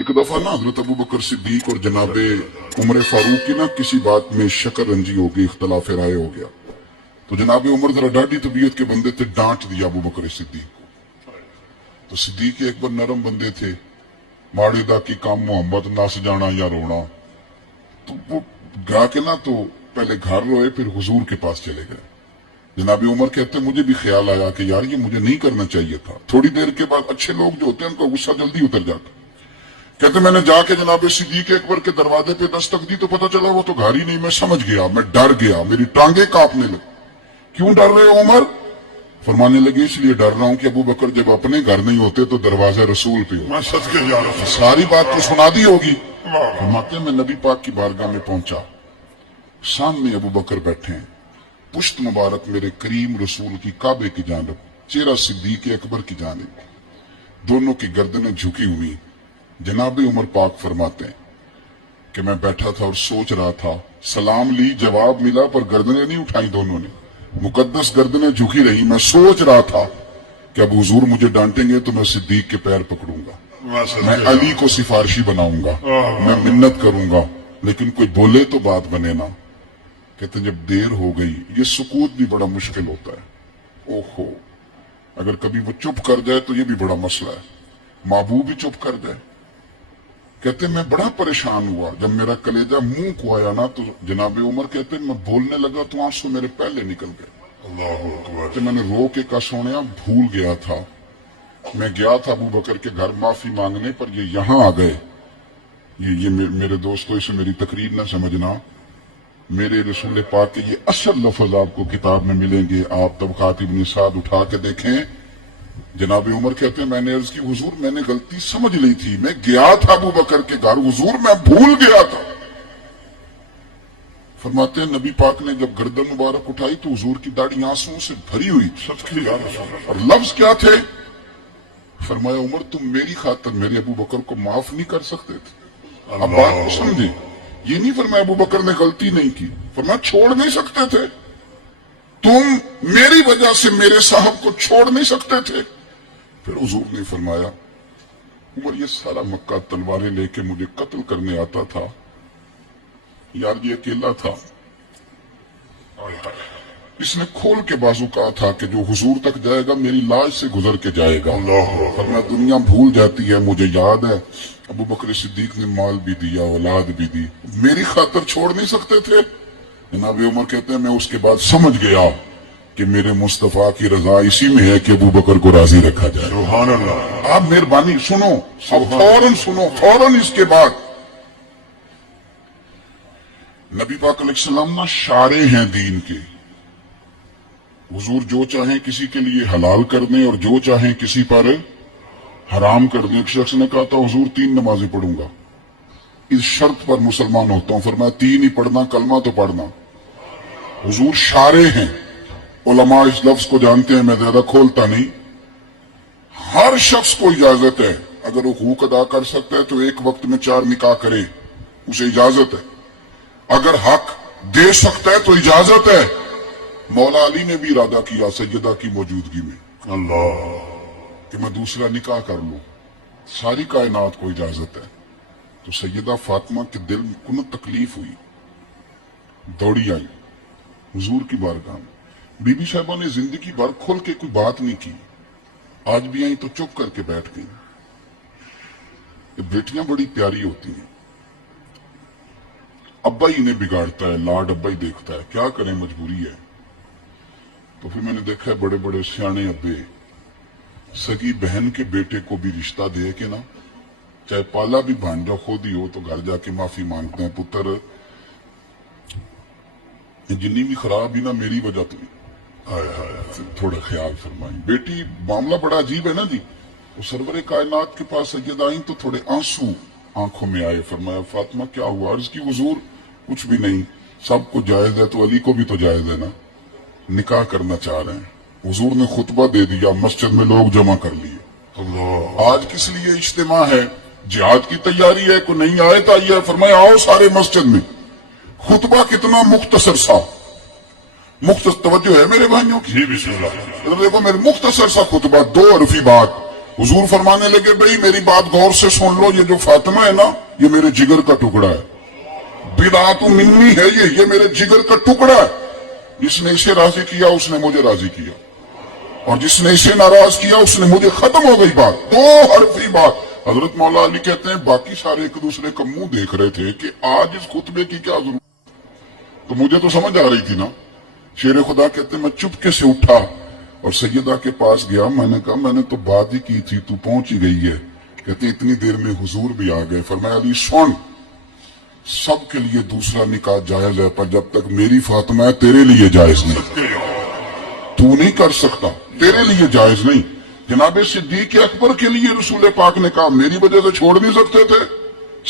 एक दफा ना हजरत अबू बकर सिद्दीक और जनाबे उमर फारूक की ना किसी बात में शक्कर रंजी हो गई, इख्तलाफ राय हो गया। तो जनाबे उमर जरा डाढ़ी तबीयत के बंदे थे, डांट दिया अबू बकर सिद्दीक को। तो सिद्दीक एक बार नरम बंदे थे, माड़े दा की काम मोहम्मद नस जाना या रोना। तो वो गा के ना तो पहले घर रोए, फिर हुजूर के पास चले गए। जनाबे उमर कहते मुझे भी ख्याल आया कि यार ये मुझे नहीं करना चाहिए था। थोड़ी देर के बाद अच्छे लोग जो होते हैं उनका गुस्सा जल्दी उतर जाता। कहते मैंने जाके जनाबे सिद्दीक अकबर के दरवाजे पे दस्तक दी तो पता चला वो तो घर ही नहीं। मैं समझ गया, मैं डर गया, मेरी टांगे कांपने लगी। क्यों डर रहे हो उमर? फरमाने लगे इसलिए डर रहा हूं कि अबू बकर जब अपने घर नहीं होते तो दरवाजा रसूल पे हो। मैं सच के जा रहा हूं। सारी बात तो सुना दी होगी। फरमाते मैं नबी पाक की बारगाह में पहुंचा, सामने अबू बकर बैठे हैं, पुश्त मुबारक मेरे करीम रसूल की काबे की जानब, चेहरा सिद्दीक अकबर की जानब, दोनों की गर्दनें झुकी हुई। जनाबे उमर पाक फरमाते हैं कि मैं बैठा था और सोच रहा था, सलाम ली, जवाब मिला, पर गर्दनें नहीं उठाई दोनों ने, मुकद्दस गर्दनें झुकी रही। मैं सोच रहा था कि अब हुजूर मुझे डांटेंगे तो मैं सिद्दीक के पैर पकड़ूंगा, मैं अली को सिफारशी बनाऊंगा, मैं मिन्नत करूंगा, लेकिन कोई बोले तो बात बने ना। कहते जब देर हो गई, ये सुकूत भी बड़ा मुश्किल होता है। ओहो, अगर कभी वो चुप कर जाए तो ये भी बड़ा मसला है, महबूब भी चुप कर जाए। कहते मैं बड़ा परेशान हुआ, जब मेरा कलेजा मुंह को आया ना तो जनाबे उमर कहते मैं बोलने लगा तो आंसू मेरे पहले निकल गए। अल्लाहू अकबर। तो मैंने रो के का सोनिया भूल गया था, मैं गया था अबू बकर के घर माफी मांगने, पर ये यहां आ गए। ये मेरे दोस्तों इसे मेरी तकरीर ना समझना, मेरे रसूल पाक के ये असल लफ्ज आपको किताब में मिलेंगे। आप तबकात इब्न साद उठा के देखें। जनाबे उमर कहते हैं मैंने अर्ज की हुजूर मैंने गलती समझ ली थी, मैं गया था अबू बकर के घर, हुजूर मैं भूल गया था। फरमाते हैं नबी पाक ने जब गर्दन मुबारक उठाई तो हुजूर की दाढ़ी आंसुओं से भरी हुई। सच की जा रहा हूं। और लफ्ज क्या थे? फरमाया उमर तुम मेरी खातिर मेरे अबू बकर को माफ नहीं कर सकते थे। अब बात को समझे, ये नहीं फरमाया अबू बकर ने गलती नहीं की, फरमाया छोड़ नहीं सकते थे, तुम मेरी वजह से मेरे साहब को छोड़ नहीं सकते थे। फिर हुजूर ने फरमाया उमर ये सारा मक्का तलवारें लेके मुझे कत्ल करने आता था, यार ये अकेला था, इसने खोल के बाजू कहा था कि जो हुजूर तक जाएगा मेरी लाश से गुजर के जाएगा। फरमाया दुनिया भूल जाती है, मुझे याद है अबू बकर सिद्दीक ने माल भी दिया, औलाद भी दी, मेरी खातिर छोड़ नहीं सकते थे। जनाब उमर कहते हैं मैं उसके बाद समझ गया कि मेरे मुस्तफा की रजा इसी में है कि अबू बकर को राजी रखा जाए। सुभान अल्लाह। आप मेहरबानी सुनो, फौरन सुनो, फौरन इसके बाद नबी पाक अलैहिस्सलाम ना शारे हैं दीन के। हुजूर जो चाहें किसी के लिए हलाल कर दें और जो चाहें किसी पर हराम कर दें। एक शख्स ने कहा था हुजूर 3 नमाजें पढ़ूंगा, इस शर्त पर मुसलमान होता हूं। फरमाया 3 ही पढ़ना, कलमा तो पढ़ना। हुजूर शारे हैं, उलमा इस लफ्ज को जानते हैं, मैं ज्यादा खोलता नहीं। हर शख्स को इजाजत है, अगर वो हुकूक अदा कर सकता है तो एक वक्त में 4 निकाह करे, उसे इजाजत है। अगर हक दे सकता है तो इजाजत है। मौला अली ने भी इरादा किया सैयदा की मौजूदगी में अल्लाह कि मैं दूसरा निकाह कर लूं, सारी कायनात को इजाजत है। तो सैयदा फातिमा के दिल को न तकलीफ हुई, दौड़ी आई हुजूर की बारगाह में। बीबी साहिबा ने जिंदगी भर खोल के कोई बात नहीं की, आज भी आई तो चुप करके बैठ गई। बेटियां बड़ी प्यारी होती हैं, अब्बा ही इन्हें बिगाड़ता है, लाड अब्बा ही देखता है, क्या करें मजबूरी है। तो फिर मैंने देखा है बड़े बड़े सियाने अब्बे सगी बहन के बेटे को भी रिश्ता दे के ना, चाहे पाला भी भांजा खुद ही हो, तो घर जाके माफी मांगते हैं, पुत्र जिन्नी भी खराब ही ना मेरी वजह तो थोड़ा ख्याल फरमाई। बेटी मामला बड़ा अजीब है ना जी। वो सरवरे कायनात के पास सैयद आई तो थोड़े आंसू आंखों में आए। फरमाया फातिमा क्या हुआ? अर्ज की हुजूर कुछ भी नहीं, सबको जायज है तो अली को भी तो जायज है ना, निकाह करना चाह रहे हैं। हुजूर ने खुतबा दे दिया, मस्जिद में लोग जमा कर लिए। आज किस लिए इज्तिमा है? जिहाद की तैयारी है, कोई नई आयत आई है, फरमाया आओ सारे मस्जिद में। खुतबा कितना मुख्तसर सा, मुख्तसर तवज्जो है मेरे भाइयों की? जी बिस्मिल्लाह। देखो मेरे मुख्तसर सा खुतबा, 2 हरफी बात, हुजूर फरमाने लगे, भाई मेरी बात गौर से सुन लो, ये जो फातिमा है ना, ये मेरे जिगर का टुकड़ा है, बिदातु मिन्नी है, ये मेरे जिगर का टुकड़ा है। जिसने इसे राजी किया उसने मुझे राजी किया, और जिसने इसे नाराज किया उसने मुझे, खत्म हो गई बात, दो हरफी बात। हजरत मौला अली कहते हैं बाकी सारे एक दूसरे का मुंह देख रहे थे कि आज इस खुतबे की क्या जरूरत, तो मुझे तो समझ आ रही थी ना। शेर खुदा कहते हैं मैं चुपके से उठा और सैयदा के पास गया, मैंने कहा मैंने तो बात ही की थी, तू पहुंच ही गई है। कहते इतनी देर में हुजूर भी आ गए। फरमाया अली सुन, सबके लिए दूसरा निकाह जायज है, पर जब तक मेरी फातिमा है तेरे लिए जायज नहीं, तू नहीं कर सकता, तेरे लिए जायज नहीं। जनाबे सिद्दीक अकबर के लिए रसूल पाक ने कहा मेरी वजह से छोड़ नहीं सकते थे,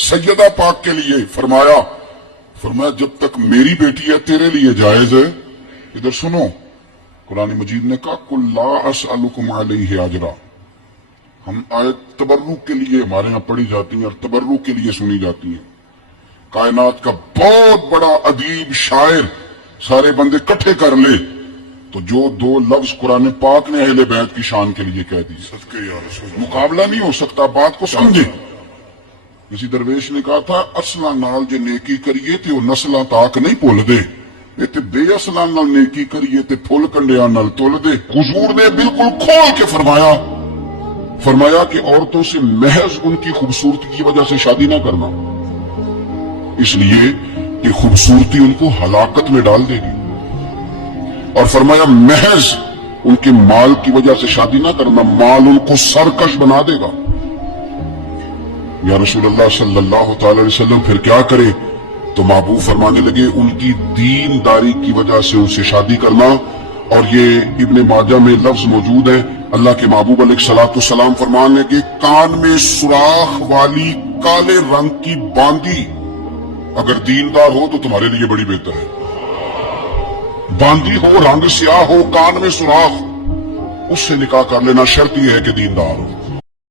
सैयदा पाक के लिए फरमाया जब तक मेरी बेटी है तेरे लिए जायज है। इधर सुनो, कुरान मजीद ने कहा कुल्ला असअलुकुम अलैहि अजरा, हम आयत तबर्रुक के लिए हमारे यहाँ पढ़ी जाती हैं और तबर्रुक के लिए सुनी जाती हैं। कायनात का बहुत बड़ा अदीब शायर सारे बंदे इकट्ठे कर ले तो जो दो लफ्ज कुरान पाक ने अहले बैत की शान के लिए कह दिए, सदके या रसूल, मुकाबला नहीं हो सकता। बात को समझे। किसी दरवेश ने कहा था असला नाल जे नेकी करिए ते वो नस्लां ताक नहीं भुल दे, ते बेअसलां नाल नेकी करिए ते फुल कंडियां नाल तुल दे। हुजूर ने बिल्कुल खोल के फरमाया कि औरतों से महज उनकी खूबसूरती की वजह से शादी ना करना, इसलिए कि खूबसूरती उनको हलाकत में डाल देगी। और फरमाया महज उनके माल की वजह से शादी ना करना, माल उनको सरकश बना देगा। या रसूलुल्लाह सल्लल्लाहु अलैहि वसल्लम फिर क्या करे? तो महबूब फरमाने लगे उनकी दीनदारी की वजह से उनसे शादी करना। और ये इब्ने माजा में लफ्ज मौजूद है, अल्लाह के महबूब अलैहिस्सलातु वस्सलाम फरमाने लगे कान में सुराख वाली काले रंग की बांदी अगर दीनदार हो तो तुम्हारे लिए बड़ी बेहतर है। बांदी हो, रंग स्याह हो, कान में सुराख, उससे निकाह कर लेना, शर्त यह है कि दीनदार हो।